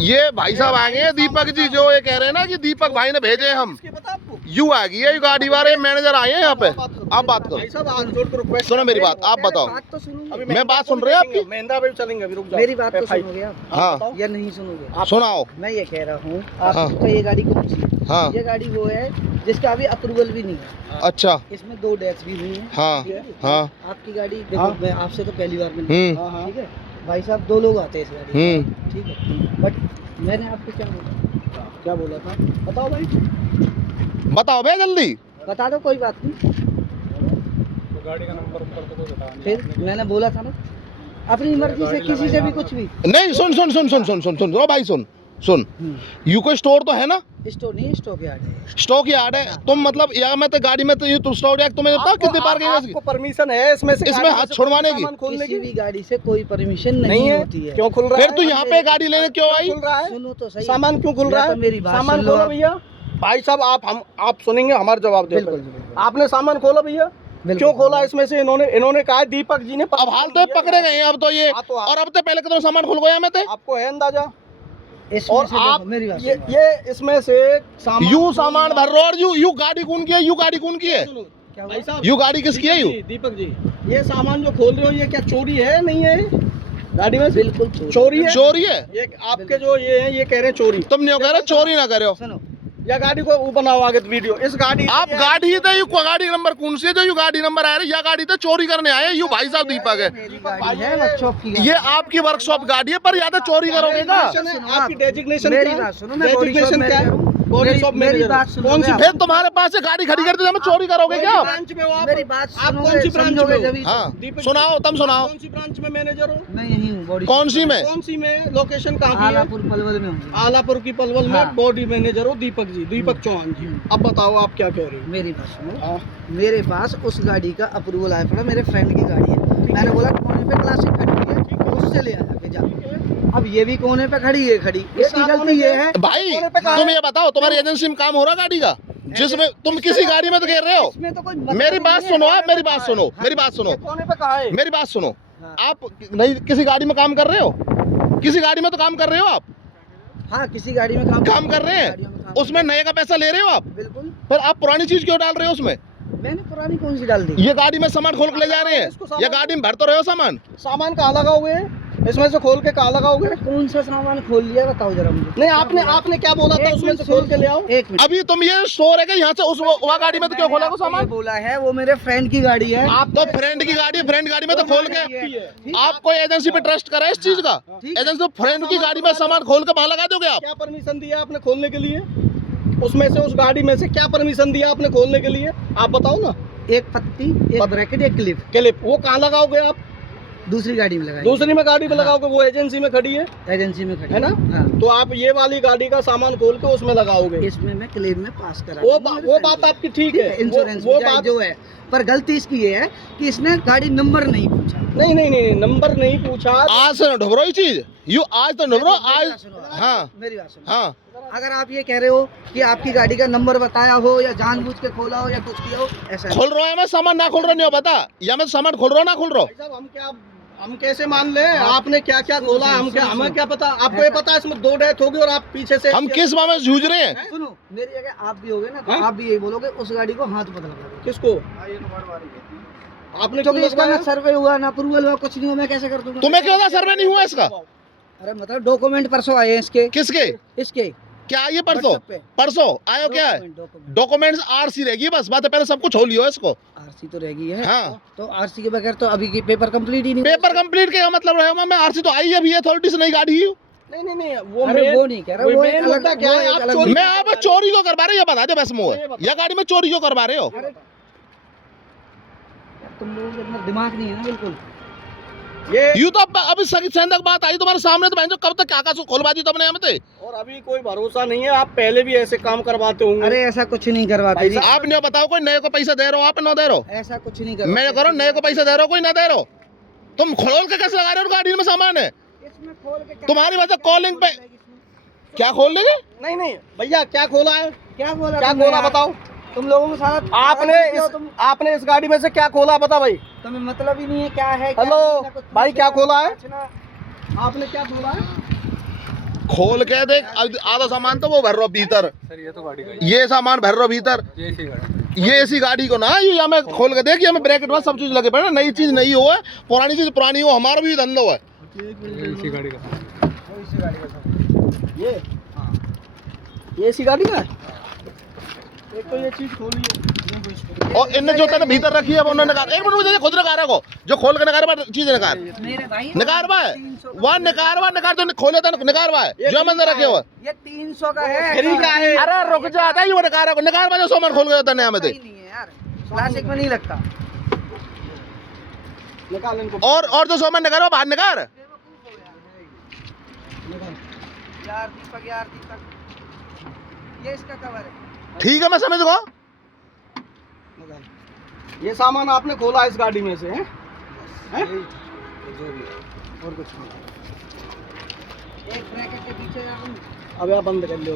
ये भाई साहब आएंगे दीपक जी, जो ये कह रहे हैं ना कि दीपक भाई ने भेजे हम, यू आ गई है गाड़ी वाले मैनेजर आए हैं यहाँ पे। आप बात करो, सुनो मेरी बात, आप बताओ। मैं बात सुन रहे हैं आपकी, मेरी बात तो सुनोगे आप? हाँ या नहीं सुनोगे? सुनाओ। मैं ये कह रहा हूँ आपका ये गाड़ी कौन सी है? हाँ ये गाड़ी वो है जिसका अभी अप्रूवल भी नहीं है। अच्छा इसमें 2 डेट्स भी हुई हैं। हाँ हाँ आपकी गाड़ी देखो, मैं आपसे तो पहली बार मिली, ठीक है भाई साहब, 2 लोग आते हैं इस गाड़ी में, ठीक है। बट मैंने आपको क्या बोला था बताओ भाई, बताओ भैया जल्दी बता दो, कोई बात नहीं। तो गाड़ी का नंबर तो कोई बता नहीं। फिर मैंने बोला था ना, अपनी मर्जी से किसी से भी कुछ भी नहीं। सुन सुन सुन सुन सुन सुन सुन ओ भाई सुन सुन, यू को स्टोर तो है ना? स्टोर नहीं, स्टॉक यार्ड है। स्टॉक यार्ड है। तुम मतलब यहाँ में तो गाड़ी में तो ये स्टोर यार्ड, तुम्हें पता कितनी पार्किंग है इसकी? परमिशन है इसमें से, इसमें हाथ छुड़वाने की? किसी भी गाड़ी से कोई परमिशन नहीं होती है। क्यों खुल रहा है? फिर तू यहाँ पे गाड़ी लेने क्यों आई? सुनो तो सही, सामान क्यों खुल रहा है? मेरी बात सामान सुन लो खोलो आप। भैया। भाई साहब आप सुनेंगे, हमारा जवाब दो। बिल्कुल। आपने सामान खोला भैया, क्यों खोला? इसमें से इन्होंने कहा दीपक जी ने। अब हाल तो पकड़े गए हैं अब तो ये, और अब तो पहले कितना सामान खुल गया में थे। आपको है अंदाजा? और आप मेरी बात ये इसमें से यू सामान भर रहे हो, यू गाड़ी कौन की है? यू गाड़ी कौन की है? भाई साहब, यू गाड़ी किसकी है? यू दीपक जी, ये सामान जो खोल रहे हो ये क्या चोरी है? नहीं है गाड़ी में? बिल्कुल चोरी है। चोरी है? ये आपके जो ये है, ये कह रहे हैं चोरी। तुम नहीं कह रहे चोरी ना करो। सुनो, या गाड़ी को वो बनाओ आगे वीडियो। इस गाड़ी आप गाड़ी ही थे, यू गाड़ी नंबर कौन सी है जो यू गाड़ी नंबर आ रहा है? या गाड़ी तो चोरी करने आए यू भाई साहब दीपक है। मेरी गाड़ी है वर्कशॉप की। ये आपकी वर्कशॉप गाड़ी है, पर या तो चोरी करोगे ना? आपकी डेजिग्नेशन मेरी बात सुनो, मैं डेजिग्नेशन क्या है? बॉडी शॉप मेरी बात सुनो, कौन सी? फिर तुम्हारे पास से गाड़ी खड़ी करते तो चोरी करोगे क्या? ब्रांच में हो आप? मेरी बात आप सुनोगे, कौन सी ब्रांच में हो? जब हाँ दीपक सुनाओ, तुम सुनाओ। कौन सी ब्रांच में मैनेजर हो? मैं यही हूँ बॉडी। कौन सी में? कौन सी में? लोकेशन कहाँ की है? आलापुर पलवल में हूँ। आलापुर की पलवल में हाँ। बॉडी मैनेजर हो दीपक जी, दीपक चौहान जी। अब बताओ आप क्या कह रही हो? मेरी बात सुनो, हाँ। मेरे पास उस गाड़ी का अप्रूवल आया पड़ा, मेरे फ्रेंड की गाड़ी है। मैंने बोला कोने पे क्लासिक खड़ी हुई है, उससे ले आया के जा। अब ये भी कोने पे खड़ी है, खड़ी इसकी गलती ये है। भाई तुम ये बताओ, तुम्हारी एजेंसी में काम हो रहा गाड़ी का, जिसमें तुम किसी गाड़ी में तो कह रहे हो? इसमें तो कोई मतलब मेरी बात नहीं सुनो, है। आप मेरी बात सुनो, मेरी बात सुनो, कोने पे कहाँ है? मेरी बात सुनो। हाँ। आप नहीं किसी गाड़ी में काम कर रहे हो? किसी गाड़ी में तो काम कर रहे हो आप? हाँ, किसी गाड़ी में काम कर रहे गाड़ियों में हैं, काम उसमें नए का पैसा ले रहे हो आप? बिल्कुल। फिर आप पुरानी चीज क्यों डाल रहे हो उसमें? मैंने पुरानी कौन सी डाल दी? ये गाड़ी में सामान खोल के ले जा रहे हैं, ये गाड़ी में भर तो रहे हो सामान। सामान कहाँ लगाओगे? इसमें से खोल के कहाँ लगाओगे? कौन सा सामान खोल लिया बताओ जरा मुझे। नहीं, आपने क्या बोला था? उसमें से खोल के ले आओ। एक मिनट, अभी तुम ये स्टोर है कि यहाँ से उस वहाँ गाड़ी में तो क्यों खोला वो मैंने सामान? आपको ये बोला है वो मेरे फ्रेंड की गाड़ी है। आप तो फ्रेंड की गाड़ी, फ्रेंड गाड़ी में तो खोल के आप कोई एजेंसी पे ट्रस्ट करा है इस चीज का? एजेंसी तो फ्रेंड की गाड़ी में सामान खोल के वहाँ लगा दोगे आप? क्या परमिशन दिया आपने खोलने के लिए? उसमें से उस गाड़ी में से क्या परमिशन दिया आपने खोलने के लिए? आप बताओ ना। एक पत्ती, एक ब्रैकेट, एक क्लिप क्लिप वो कहाँ लगाओगे आप? दूसरी गाड़ी में लगाई। दूसरी में गाड़ी में लगाओगे, वो एजेंसी में खड़ी है एजेंसी में खड़ी है ना? हाँ। तो आप ये वाली गाड़ी का सामान खोल के उसमें लगाओगे। इसमें मैं क्लेम में पास करा वो बात आपकी ठीक है, इंश्योरेंस वो बात जो है, पर गलती इसकी ये है कि इसने गाड़ी नंबर नहीं पूछा। नहीं नंबर नहीं पूछा। आज से ढुबरो ये चीज, यू आज तो ढुबरो आज। हाँ मेरी बात सुनो, हाँ, अगर आप ये कह रहे हो कि आपकी गाड़ी का नंबर बताया हो या जानबूझ के खोला हो या कुछ किया हो, ऐसा खोल रहा है मैं सामान ना खोल रहा नहीं हो बता, या मैं सामान खोल रहा ना खोल रहा? भाई साहब, हम कैसे मान ले आपने क्या क्या खोला? हमें क्या पता? आपको ये पता है इसमें 2 डेथ होगी और आप पीछे से हम किस मामले में जूझ रहे हैं? सुनो, मेरी जगह आप भी होगे ना तो हाँ? आप भी यही बोलोगे उस गाड़ी को हाथ बदल लगा। किसको? आपने क्योंकि इसका ना लगवाया? सर्वे हुआ ना अप्रूवल हुआ, कुछ नहीं हुआ, मैं कैसे कर दूंगा? तुम्हें क्या पता सर्वे नहीं हुआ इसका? अरे मतलब डॉक्यूमेंट परसों आए हैं इसके। किसके? इसके क्या ये परसों? WhatsApp पे। परसों आयो क्या है? डॉक्यूमेंट्स आरसी रहेगी बस, बात है पहले सब कुछ हो लियो इसको। आरसी तो रह गई है। हाँ। तो आरसी के बगैर तो अभी की पेपर कंप्लीट ही नहीं। पेपर कंप्लीट के मतलब रहे मैं आरसी तो आई अभी अथॉरिटी से नई गाड़ी ही। नहीं अरे वो नहीं कह रहा, वो एक अलग क्या है? आप चोरी- मैं आप चोरी क्यों करवा रहे हो ये बता दो बस मुझे, या गाड़ी में चोरी क्यों करवा रहे हो? अरे तुम लोगों के अंदर दिमाग नहीं है ना बिल्कुल। ये यू तो अभी सही संदक बात आई तुम्हारे सामने, तो बहन कब तक क्या खोलवा दी तुमने हमें? और अभी कोई भरोसा नहीं है, आप पहले भी ऐसे काम करवाते होंगे। अरे ऐसा कुछ नहीं करवाते जी। आप नहीं बताओ कोई नए को पैसा दे रहे हो आप ना दे रहे हो? ऐसा कुछ नहीं करवाते। मैं करो नए को पैसा दे रहे हो कोई ना दे रहे हो? तुम खोल के कैसे लगा रहे हो? गाड़ी में सामान है इसमें खोल के तुम्हारी वजह कॉलिंग पे क्या खोल लेंगे? नहीं भैया क्या खोला है? क्या बोला? क्या तुमने खोला यार? बताओ। तुम लोगों को सारा आपने इस गाड़ी में से क्या खोला बता भाई। तुम्हें मतलब ही नहीं है क्या है। हेलो क्या भाई, क्या खोला है? पूछना। आपने क्या खोला है? खोल के देख, आधा सामान तो वो भर रहा भीतर, सर ये तो गाड़ी का ये सामान भर रहा भीतर, ये सी गाड़ी ये ऐसी गाड़ी को ना, ये हमें खोल के देख, ये हमें ब्रैकेट में सब चीज लगे पड़े, नई चीज नहीं हो है, पुरानी चीज पुरानी हो, हमारा भी धंधा है। इसी गाड़ी का ये इसी गाड़ी का है। एक तो ये चीज खोली है और इनने जो तेने भीतर रखी है वो उन्होंने निकाल, एक मिनट मुझे खुद निकाल को, जो खोल के निकाल बा चीज निकाल, मेरे भाई निकाल बा है, वहाँ निकाल जो खोले था निकाल बा है, जो अंदर रखे हुए, ये 300 का है। फ्री का है। अरे रुक जाता है, वो निकाल बा जो सामान खोल के देने हमें थे, नहीं है यार, क्लासिक में नहीं लगता। निकाल इनको। और जो सामान निकाल बाहर निकाल, यार दीपक ये इसका कवर है। ठीक है मैं समझ गया। ये सामान आपने खोला इस गाड़ी में से, हैं? हैं? जो भी है और कुछ नहीं। एक ब्रैकेट के पीछे अब आप बंद कर लो।